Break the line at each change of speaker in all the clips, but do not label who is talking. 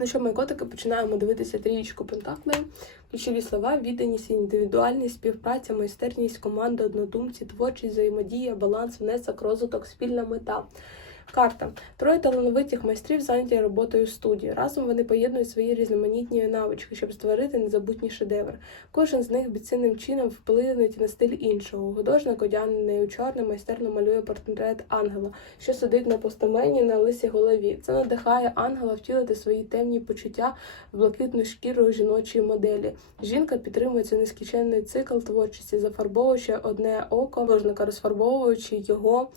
Ну що, ми котики починаємо дивитися трієчку Пентаклею. Ключові слова, відданість, індивідуальність, співпраця, майстерність, команда, однодумці, творчість, взаємодія, баланс, внесок, розвиток, спільна мета. Карта. Троє талановитих майстрів зайняті роботою в студії. Разом вони поєднують свої різноманітні навички, щоб створити незабутній шедевр. Кожен з них безцінним чином вплинуть на стиль іншого. Художник, одягнений у чорне, майстерно малює портрет ангела, що сидить на постамені на лисій голові. Це надихає ангела втілити свої темні почуття в блакитну шкіру жіночої моделі. Жінка підтримує цей нескінченний цикл творчості, зафарбовуючи одне око художника, розфарбовуючи його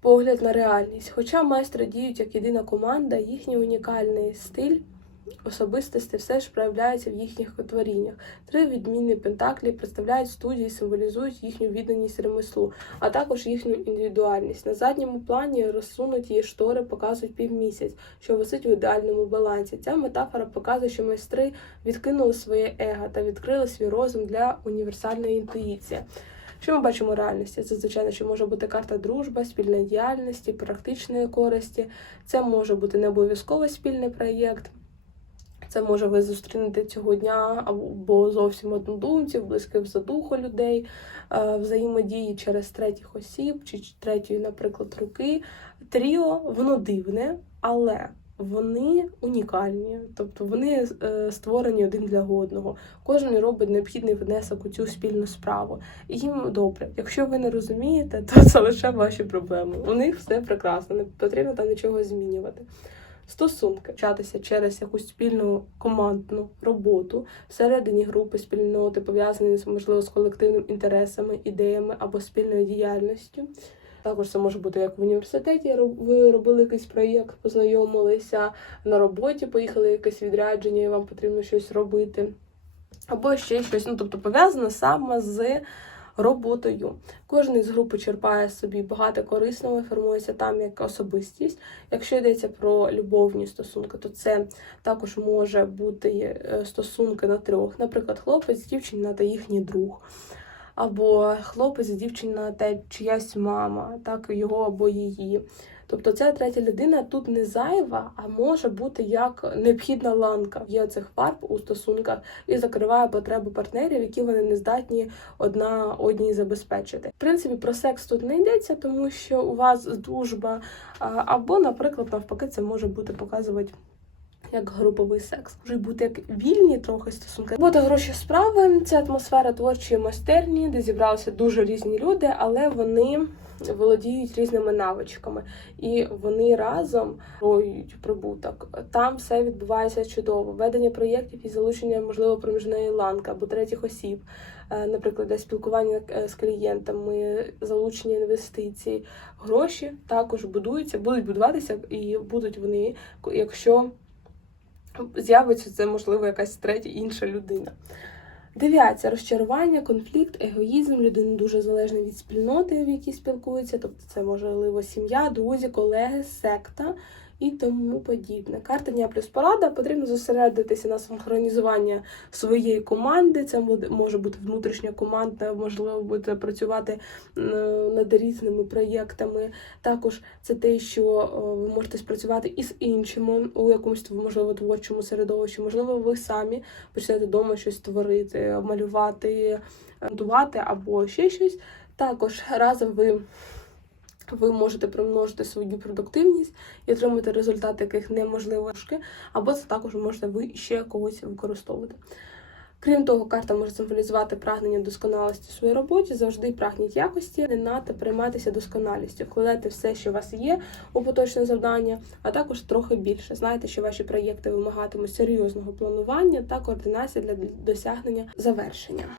погляд на реальність. Хоча майстри діють як єдина команда, їхній унікальний стиль особистості все ж проявляється в їхніх творіннях. Три відмінні пентаклі представляють студії, символізують їхню відданість ремеслу, а також їхню індивідуальність. На задньому плані розсунуті штори показують півмісяць, що висить в ідеальному балансі. Ця метафора показує, що майстри відкинули своє его та відкрили свій розум для універсальної інтуїції. Що ми бачимо в реальності? Це звичайно, що може бути карта дружба, спільної діяльності, практичної користі. Це може бути не обов'язково спільний проєкт. Це може ви зустрінете цього дня або зовсім однодумців, близьких за духу людей, е, взаємодії через третіх осіб чи третьої, наприклад, руки. Тріо, воно дивне, але вони унікальні, тобто вони е, створені один для одного. Кожен робить необхідний внесок у цю спільну справу. І їм добре. Якщо ви не розумієте, то це лише ваші проблеми. У них все прекрасно, не потрібно там нічого змінювати. Стосунки вчатися через якусь спільну командну роботу всередині групи спільноти, пов'язані з можливо з колективними інтересами, ідеями або спільною діяльністю. Також це може бути як в університеті. Ви робили якийсь проєкт, познайомилися на роботі, поїхали якесь відрядження, і вам потрібно щось робити. Або ще щось, ну тобто пов'язане саме з роботою. Кожен із групи черпає собі багато корисного формується там як особистість. Якщо йдеться про любовні стосунки, то це також може бути е, стосунки на трьох, наприклад, хлопець, дівчина та їхній друг. Або хлопець, дівчина та чиясь мама, так його або її. Тобто ця третя людина тут не зайва, а може бути як необхідна ланка є цих фарб у стосунках і закриває потреби партнерів, які вони не здатні одна одній забезпечити. В принципі, про секс тут не йдеться, тому що у вас дружба, або, наприклад, навпаки, це може бути показувати. Як груповий секс можуть бути як вільні трохи стосунки. Робота гроші справи це атмосфера творчої майстерні, де зібралися дуже різні люди, але вони володіють різними навичками, і вони разом роють прибуток. Там все відбувається чудово. Ведення проєктів і залучення, можливо, проміжної ланки або третіх осіб, е, наприклад, спілкування е, з клієнтами, залучення інвестицій. Гроші також будуються, будуть будуватися, і будуть вони, якщо з'явиться це, можливо, якась третя інша людина. Дев'яться розчарування, конфлікт, егоїзм, людина дуже залежна від спільноти, в якій спілкується, тобто це можливо сім'я, друзі, колеги, секта і тому подібне. Карта дня плюс порада потрібно зосередитися на синхронізування своєї команди. Це може бути внутрішня команда, можливо, буде працювати над різними проєктами. Також це те, що ви можете спрацювати із іншими у якомусь можливо творчому середовищі. Можливо, ви самі почнете вдома щось творити, малювати, монтувати або ще щось. Також разом ви ви можете примножити свою продуктивність і отримати результати, яких неможливо, або це також можете ви ще когось використовувати. Крім того, карта може символізувати прагнення досконалості в своїй роботі, завжди прагніть якості, не нате прийматися досконалістю, вкладайте все, що у вас є у поточне завдання, а також трохи більше. Знайте, що ваші проєкти вимагатимуть серйозного планування та координації для досягнення завершення.